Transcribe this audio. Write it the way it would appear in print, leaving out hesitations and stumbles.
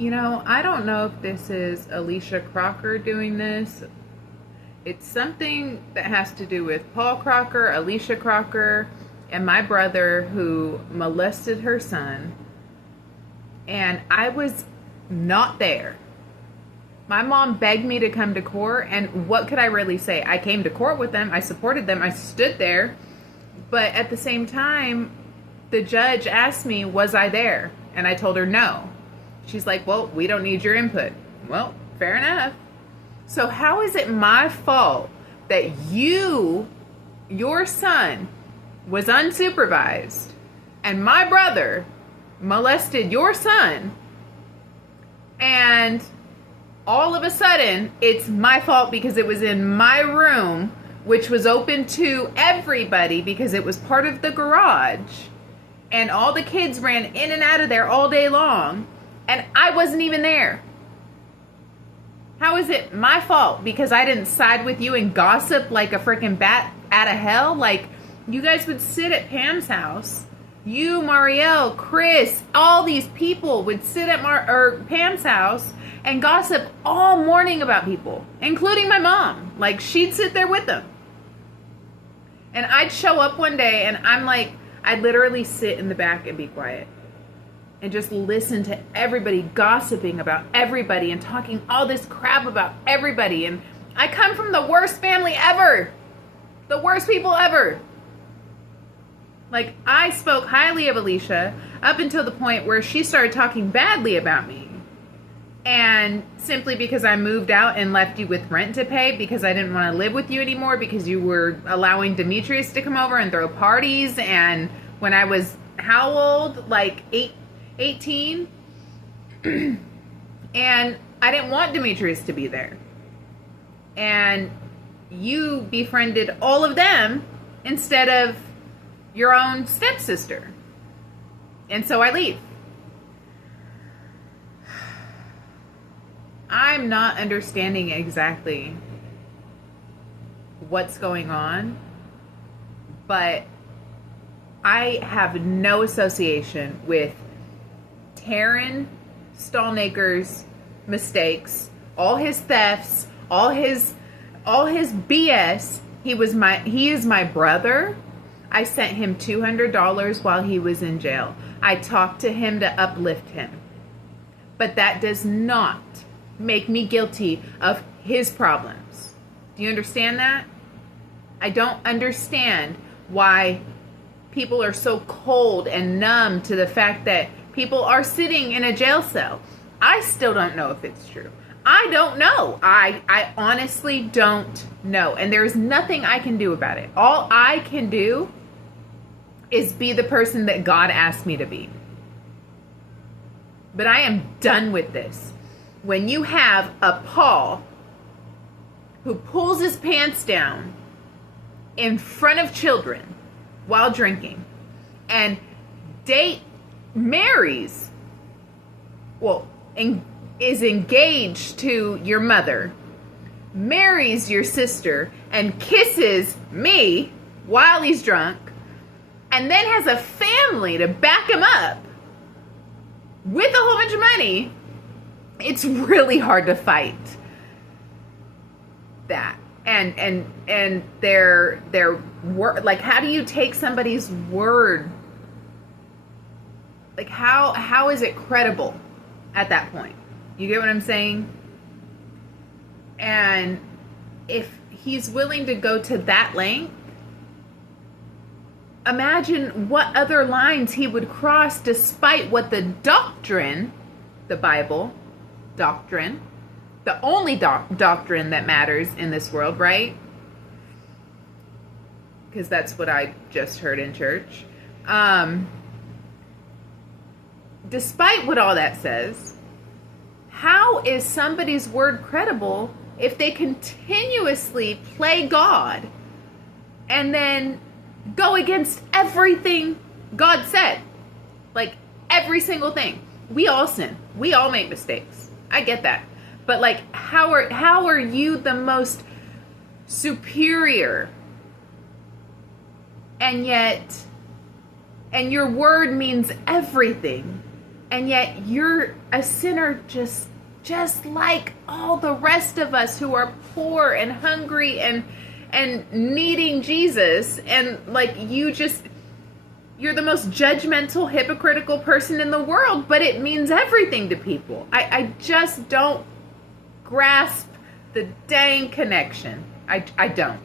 I don't know if this is Alicia Crocker doing this. It's something that has to do with Paul Crocker, Alicia Crocker, and my brother who molested her son. And I was not there. My mom begged me to come to court, and what could I really say? I came to court with them, I supported them, I stood there. But at the same time, the judge asked me, was I there? And I told her no. She's like, well, we don't need your input. Well, fair enough. So how is it my fault that your son, was unsupervised and my brother molested your son, and all of a sudden it's my fault because it was in my room, which was open to everybody because it was part of the garage, and all the kids ran in and out of there all day long, and I wasn't even there? How is it my fault because I didn't side with you and gossip like a freaking bat out of hell? Like, you guys would sit at Pam's house. You, Marielle, Chris, all these people would sit at Pam's house and gossip all morning about people, including my mom. Like, she'd sit there with them. And I'd show up one day and I'd literally sit in the back and be quiet and just listen to everybody gossiping about everybody and talking all this crap about everybody. And I come from the worst family ever. The worst people ever. Like, I spoke highly of Alicia up until the point where she started talking badly about me. And simply because I moved out and left you with rent to pay because I didn't want to live with you anymore because you were allowing Demetrius to come over and throw parties. And when I was how old? Like 18? And I didn't want Demetrius to be there. And you befriended all of them instead of your own stepsister. And so I leave. I'm not understanding exactly what's going on, but I have no association with Taryn Stallnaker's mistakes, all his thefts, all his BS. He is my brother. I sent him $200 while he was in jail. I talked to him to uplift him. But that does not make me guilty of his problems. Do you understand that? I don't understand why people are so cold and numb to the fact that people are sitting in a jail cell. I still don't know if it's true. I don't know. I honestly don't know. And there's nothing I can do about it. All I can do is be the person that God asked me to be. But I am done with this. When you have a Paul who pulls his pants down in front of children while drinking and marries, is engaged to your mother, marries your sister, and kisses me while he's drunk, and then has a family to back him up with a whole bunch of money, it's really hard to fight that. And their word, like, how do you take somebody's word? Like, how is it credible at that point? You get what I'm saying? And if he's willing to go to that length, imagine what other lines he would cross despite what the doctrine, the Bible doctrine, the only doctrine that matters in this world, right? Because that's what I just heard in church. Despite what all that says, how is somebody's word credible if they continuously play God and then go against everything God said? Like, every single thing. We all sin. We all make mistakes. I get that. But, like, how are you the most superior? And yet, and your word means everything. and yet you're a sinner just like all the rest of us who are poor and hungry and needing Jesus, and like you're the most judgmental, hypocritical person in the world, but it means everything to people. I just don't grasp the dang connection. I don't.